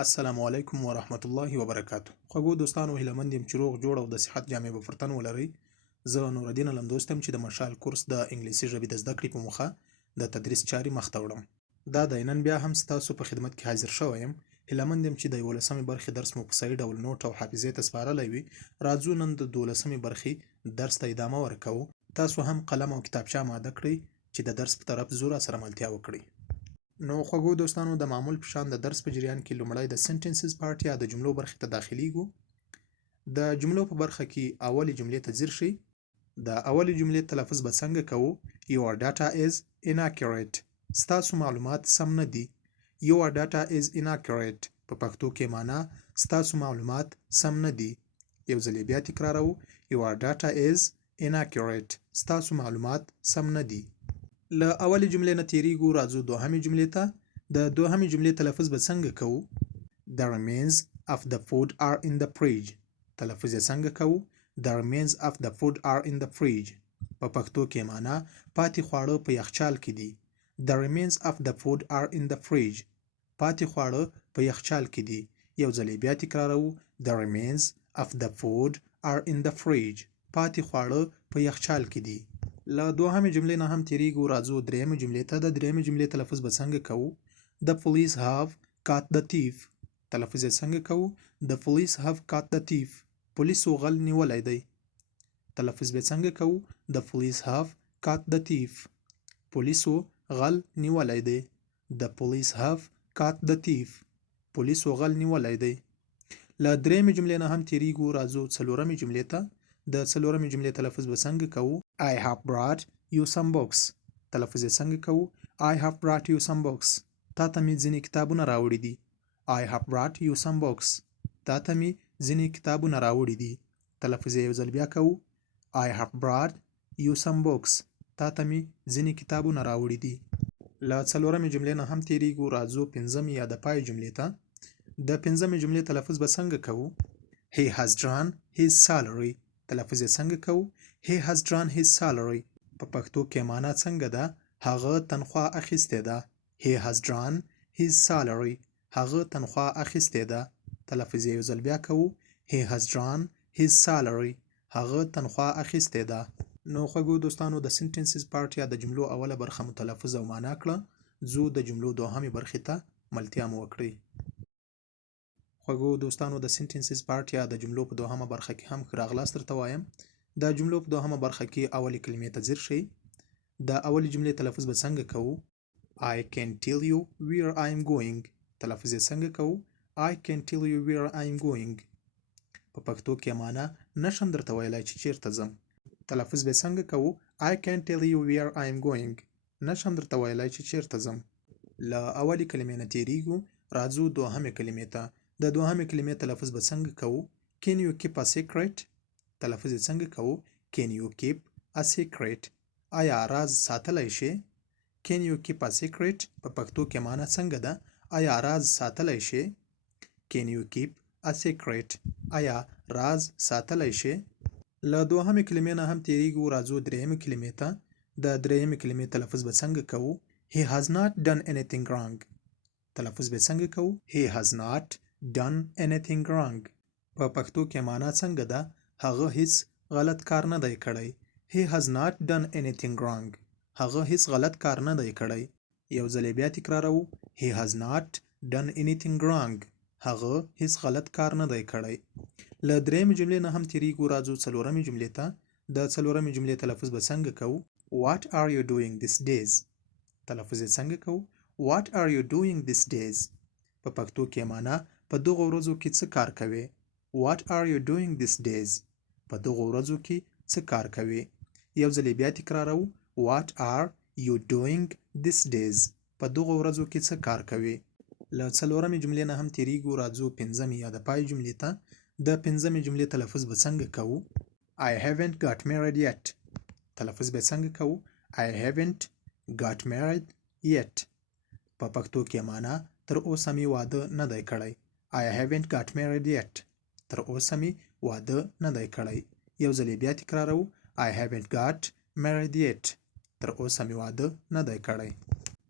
السلام علیکم ورحمت الله وبرکاتو. خوږو دوستانو، هیله مند یم چې روغ جوړ او د صحت جامې به پر تن ولرئ. زه نورالدین علمدوست یم چې د مشال کورس د انګلیسي ژبې د زده کړې په موخه د تدریس چارې مخته وړم. دا د نن بیا هم ستاسو په خدمت کې حاضر شوی یم. هیله مند یم چې د 11مې برخې درس مو په صحیح ډول نوټ او حافظې ته سپارلی وي. راځو نن د 12مې برخې درس ته ادامه ورکوو. تاسو هم قلم او کتابچه اماده کړئ چې د درس په طرف زو راسره ملتیا وکړئ. نو خوږو دوستانو، د معمول په شان د درس په جریان کې لومړی د سنټنسز پارت یا د جملو برخې ته داخلیږو. د جملو په برخه کې اولې جملې ته ځیر شئ. د اولې جملې تلفظ به څنګه کوو؟ Your data is inaccurate. ستاسو معلومات سم نه دي. Your data is inaccurate په پښتو کې معنا ستاسو معلومات سم نه دي. یو ځل بیا تکراروو. Your data is inaccurate. ستاسو معلومات سم نه دي. له اولې جملې نه تیریږو، راځو دوهمې جملې ته. د دوهمې جملې تلفظ به څنګه کوو؟ The remains of the food are in the fridge. تلفظ یې څنګه کوو؟ The remains of the food are in the fridge. په پښتو کې معنا پاتې خواړه په یخچال کې دي. The remains of the food are in the fridge. پاتې خواړه په یخچال کې دي. یو ځل بیا تکراروو. The remains of the food are in the fridge. پاتې خواړه په یخچال کې دي. له دوهمې جملې نه هم تیریږو، راځو درېیمې جملې ته. د درېیمې جملې تلفظ به څنګه کوو؟ The police have caught the thief. تلفظ یې څنګه کوو؟ The police have caught the thief. پولیسو غل نیولی دی. تلفظ به څنګه کوو؟ The police have caught the thief. پولیسو غل نیولی دی. The police have caught the thief. پولیسو غل نیولی دی. له درېیمې جملې نه هم تیریږو، راځو څلورمې جملې ته. د څلورمې جملې تلفظ به څنګه کوو؟ I have brought you some books. تلفظ یې څنګه کوو؟ I have brought you some books. تا ته مې ځینې کتابونه راوړي دي. I have brought you some books. تا ته مې ځینې کتابونه راوړي دي. تلفظ یې یو ځل بیا کوو. I have brought you some books. تا ته مې ځینې کتابونه راوړي دي. له څلورمې جملې نه هم تیریږو، راځو پنځمې یا د پای جملې ته. د پنځمې جملې تلفظ به څنګه کوو؟ He has drawn his salary. تلفظ یې څنګه کوو؟ He has drawn his salary. په پښتو کې معنا څنګه ده؟ هغه تنخواه اخیستې ده. He has drawn his salary. هغه تنخواه اخیستې ده. تلفظ یې یو ځل بیا کوو. He has drawn his salary. هغه تنخواه اخیستې ده. نو خوږو دوستانو، د سنټنسز پارت یا د جملو اوله برخه مو تلفظ او معنا کړه. زو د جملو دوهمې برخې ته ملتیا مو وکړئ. خوږو دوستانو، د سنټنسز پارت یا د جملو په دوهمه برخه کې هم ښه راغلاست درته وایم. د جملو په دوهمه برخه کې اولې کلمې ته ځیر شئ. د اولې جملې تلفظ به څنګه کوو؟ I can tell you where I am going. تلفظ یې څنګه کوو؟ I can tell you where I am going. په پښتو کې معنا نشم درته ویلی چې چیرته ځم. تلفظ به څنګه کوو؟ I can tell you where I am going. نشم درته ویلی چې چیرته ځم. له اولې کلمې نه تیریږو، راځو دوهمې کلمې ته. د دوهمې کلمې تلفظ به څنګه کوو؟ Can you keep a secret? تلفظ یې څنګه کوو؟ Can you keep a secret? آیا راز ساتلی شي؟ Can you keep a secret په پښتو کې معنا څنګه ده؟ آیا راز ساتلی شي؟ Can you keep a secret? آیا راز ساتلی شي؟ له دوهمې کلمې نه هم تیریږو، راځو درېیمې کلمې ته. د درېیمې کلمې تلفظ به څنګه کوو؟ He has not done anything wrong. تلفظ به څنګه کوو؟ He has not done anything wrong. په پښتو کې معنا څنګه ده؟ هغه هیڅ غلط کار نه دی کړی. He has not done anything wrong. هغه هیڅ غلط کار نه دی کړی. یو ځل بیا تکراروو. He has not done anything wrong. هغه هیڅ غلط کار نه دی کړی. له درېیمې جملې نه هم تیریږو، راځو څلورمې جملې ته. د څلورمې جملې تلفظ به څنګه کوو؟ What are you doing these days? تلفظ یې څنګه کوو؟ What are you doing these days? په پښتو کې معنا په دغو ورځو کې څه کار کوې؟ What are you doing these days? په دغو ورځو کې څه کار کوې؟ یو ځل بیا تکراروو. What are you doing these days? په دغو ورځو کې څه کار کوې؟ له څلورمې جملې نه هم تیریږو، راځو پنځمې یا د پای جملې ته. د پنځمې جملې تلفظ به څنګه کوو؟ I haven't got married yet. تلفظ به څنګه کوو؟ I haven't got married yet. په پښتو کې معنا تر اوسه مې واده نه دی کړی. I haven't got married yet. تر اوسه مې واده نه دی کړی. یو ځل بیا تکراروو. I haven't got married yet. تر اوسه مې واده نه دی کړی.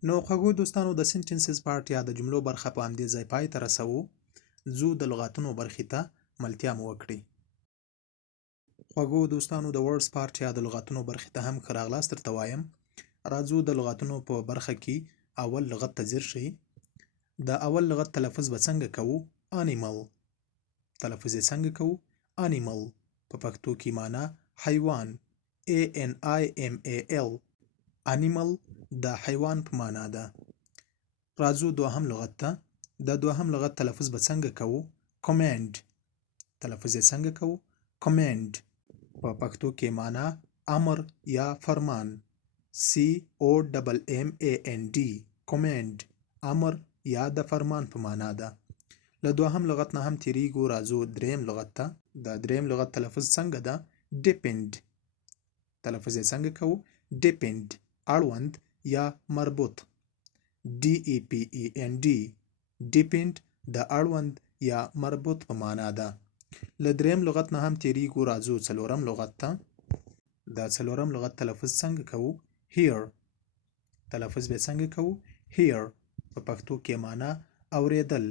نو خوږو دوستانو، د سنټنسز پارت یا د جملو برخه په همدې ځای پای ته رسوو. ځو د لغاتونو برخې ته ملتیا مو وکړئ. خوږو دوستانو د ورډز پارت یا د لغاتونو برخې ته هم ښه راغلاست درته وایم. راځو د لغاتونو په برخه کې اول لغت ته ځیر شئ. د اول لغت تلفظ به څنګه کوو؟ انیمل. تلفظ یې څنګه کوو؟ انیمل. په پښتو کې معنا حیوان. ANIMAL. انیمل د حیوان په معنا ده. راځو دوهم لغت ته. د دوهم لغت تلفظ به څنګه کوو؟ کمانډ. تلفظ یې څنګه کوو؟ کمانډ. په پښتو کې معنا امر یا فرمان. COMMAND. کمانډ. امر یا د فرمان په معنا ده. له دوهم لغت نه هم تیریږو. راځو دریم لغت ته. د دریم لغت تلفظ څنګه ده؟ ډیپند. تلفظ یې څنګه کوو؟ ډیپند. اړوند یا مربوط. DEPEND. ډیپند د اړوند یا مربوط په معنا ده. له دریم لغت نه هم تیریږو. راځو څلورم لغت ته. د څلورم لغت تلفظ څنګه کوو؟ هیر. تلفظ به څنګه کوو؟ هیر. په پښتو کې معنا اوریدل.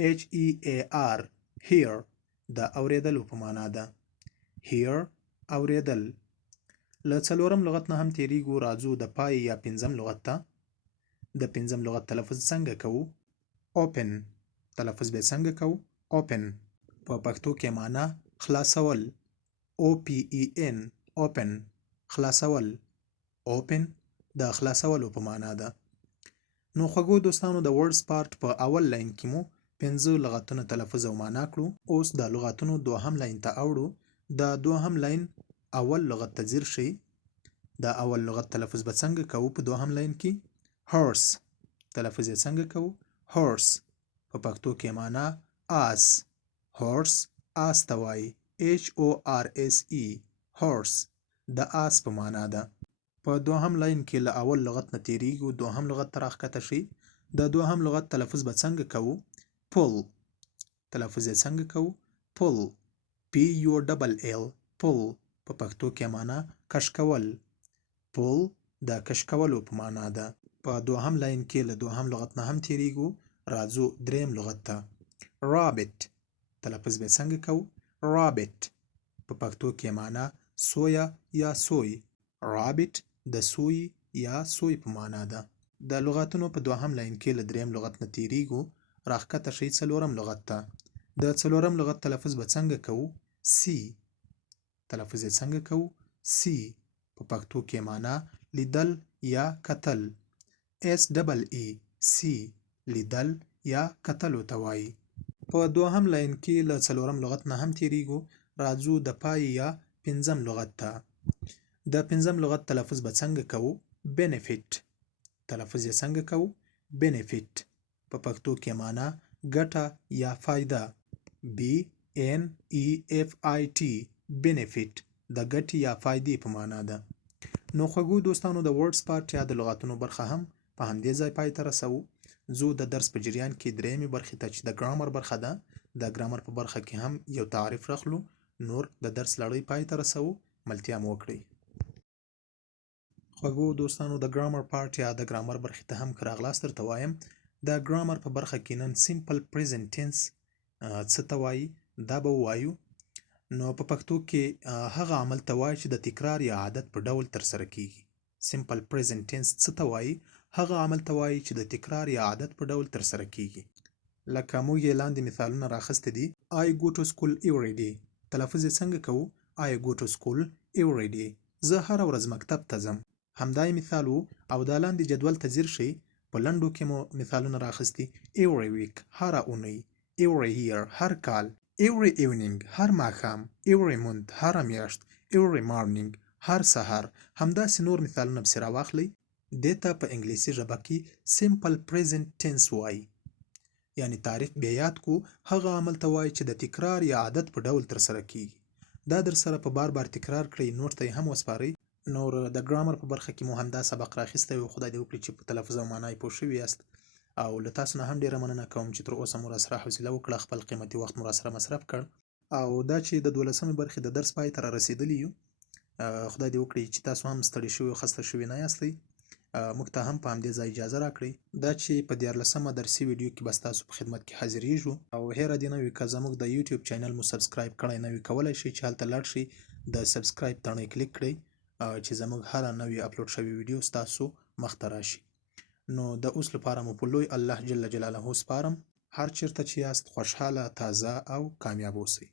HEAR. هیر د اوریدلو په معنا ده. هیر اوریدل. له څلورم لغت نه هم تیریږو. راځو د پای یا پنځم لغت ته. د پنځم لغت تلفظ څنګه کوو؟ اوپن. تلفظ به څنګه کوو؟ اوپن. په پښتو کې معنا خلاصول. OPEN. اوپن. خلاصول. اوپن د خلاصولو په معنا ده. نو خوږو دوستانو د ورډز پارت په اول لاین کې مو 5 لغتونه تلفظ او معنا کړو. اوس د لغتونو دوهم لاین ته اوړو. د دوهم لاین اول لغت ته ځیر شئ. د اول لغت تلفظ به څنګه کوو په دوهم لاین کې؟ هورس. تلفظ یې څنګه کوو؟ هورس. په پښتو کې معنا آس. هورس آس ته وایي. HORSE. هورس د آس په معنا ده. په دوهم لاین کې له اول لغت نه تیریږو. دوهم لغت ته راښکته شئ. د دوهم لغت تلفظ به څنګه کوو؟ پل. تلفظ یې څنګه کوو؟ پل. PULL. پل. په پښتو کې معنا کش کول. پل د کش کولو په معنا ده. په دوهم لاین کې له دوهم لغت نه هم تیریږو. راځو دریم لغت ته. رابټ. تلفظ به څنګه کوو؟ رابټ. په پښتو کې معنا سویه یا سوی. رابټ د سوی یا سوی په معنا ده. د لغاتونو په دوهم لاین کې له دریم لغت نه تیریږو. راښکته شئ څلورم لغت ته. د څلورم لغت تلفظ به څنګه کوو؟ سی. تلفظ یې څنګه کوو؟ سی. په پښتو کې معنا لیدل یا کتل. SEE. لیدل یا کتلو ته وایي. په دوهم لاین کې له څلورم لغت نه هم تیریږو. راځو د پای یا پنځم لغت ته. د پنځم لغت تلفظ به څنګه کوو؟ بینیفیټ. تلفظ یې څنګه کوو؟ بینیفیټ. په پښتو کې معنا ګټه یا فایده. BNEFIT. بینیفیټ د ګټې یا فایدې په معنا ده. نو خوږو دوستانو د ورډز پارت یا د لغاتونو برخه هم په همدې ځای پای ته رسوو. زه د درس په جریان کې درېیمې برخې ته چې د ګرامر برخه ده، د ګرامر په برخه کې هم یو تعریف راخلو. نور د درس لړۍ پای ته رسوو. ملتیا مو وکړئ. خوږو دوستانو د ګرامر پارت یا د ګرامر برخې ته هم ښه راغلاست درته وایم. د ګرامر په برخه کې نن سیمپل پریزنټ ټینس څه ته وایي دا به ووایو. نو په پښتو کې هغه عمل ته وایي چې د تکرار یا عادت په ډول ترسره کیږي. سیمپل پریزنټ ټینس څه ته وایي؟ هغه عمل ته وایي چې د تکرار یا عادت په ډول ترسره کیږي. لکه موږ یې لاندې مثالونه راخسته دي. I go to school every day. تلفظ یې څنګه کوو؟ I go to school every day. زه هره ورځ مکتب ته ځم. همدا مثال وو او دا لاندې جدول ته ځیر شئ. په لنډو کې مو مثالونه راخستي. every week. هره اونۍ. every year. هر کال. every evening. هر ماښام. every month. هره میاشت. every morning. هر سهار. همداسې نور مثالونه پسې راواخلئ. دې ته په انګلیسي ژبه کې سیمپل پریزنټ ټینس وایي. یعنی تعریف بیا یاد کو. هغه عمل ته وایي چې د تکرار یا عادت په ډول ترسره کیږي. دا در سره په بار بار تکرار کړئ. نوټ ته یې هم وسپارئ. نور د ګرامر په برخه کې مو همدا سبق راخیستی و. خدای دې وکړي چې په تلفظ او معنا یې پوه شوي یاست. او له تاسو نه هم ډیره مننه کوم چې تر اوسه مو راسره حوصله وکړه، خپل قیمتي وخت مو راسره مصرف کړ. او دا چې د 12مې برخې د درس پای ته را رسیدلی یو. خدای دې وکړي چې تاسو هم ستړي شوي او خسته شوي نه یاستئ. موږ ته هم په همدې ځای اجازه راکړئ دا چې په 14مه درسي ویډیو کې به ستاسو په خدمت کې حاضرېږو او هیره دې نه وي که زموږ د یوټیوب چینل مو سبسکرایب کړی نه وي کولی شئ چې هلته لاړ شئ د سبسکرایب تڼۍ کلیک کړئ چې زموږ هره نوې اپلوډ شوې ویډیو ستاسو مخته راشي. نو د اوس لپاره مو په لوی الله جل جلاله سپارم. هر چیرته چې یاست خوشحاله، تازه او کامیاب اوسئ.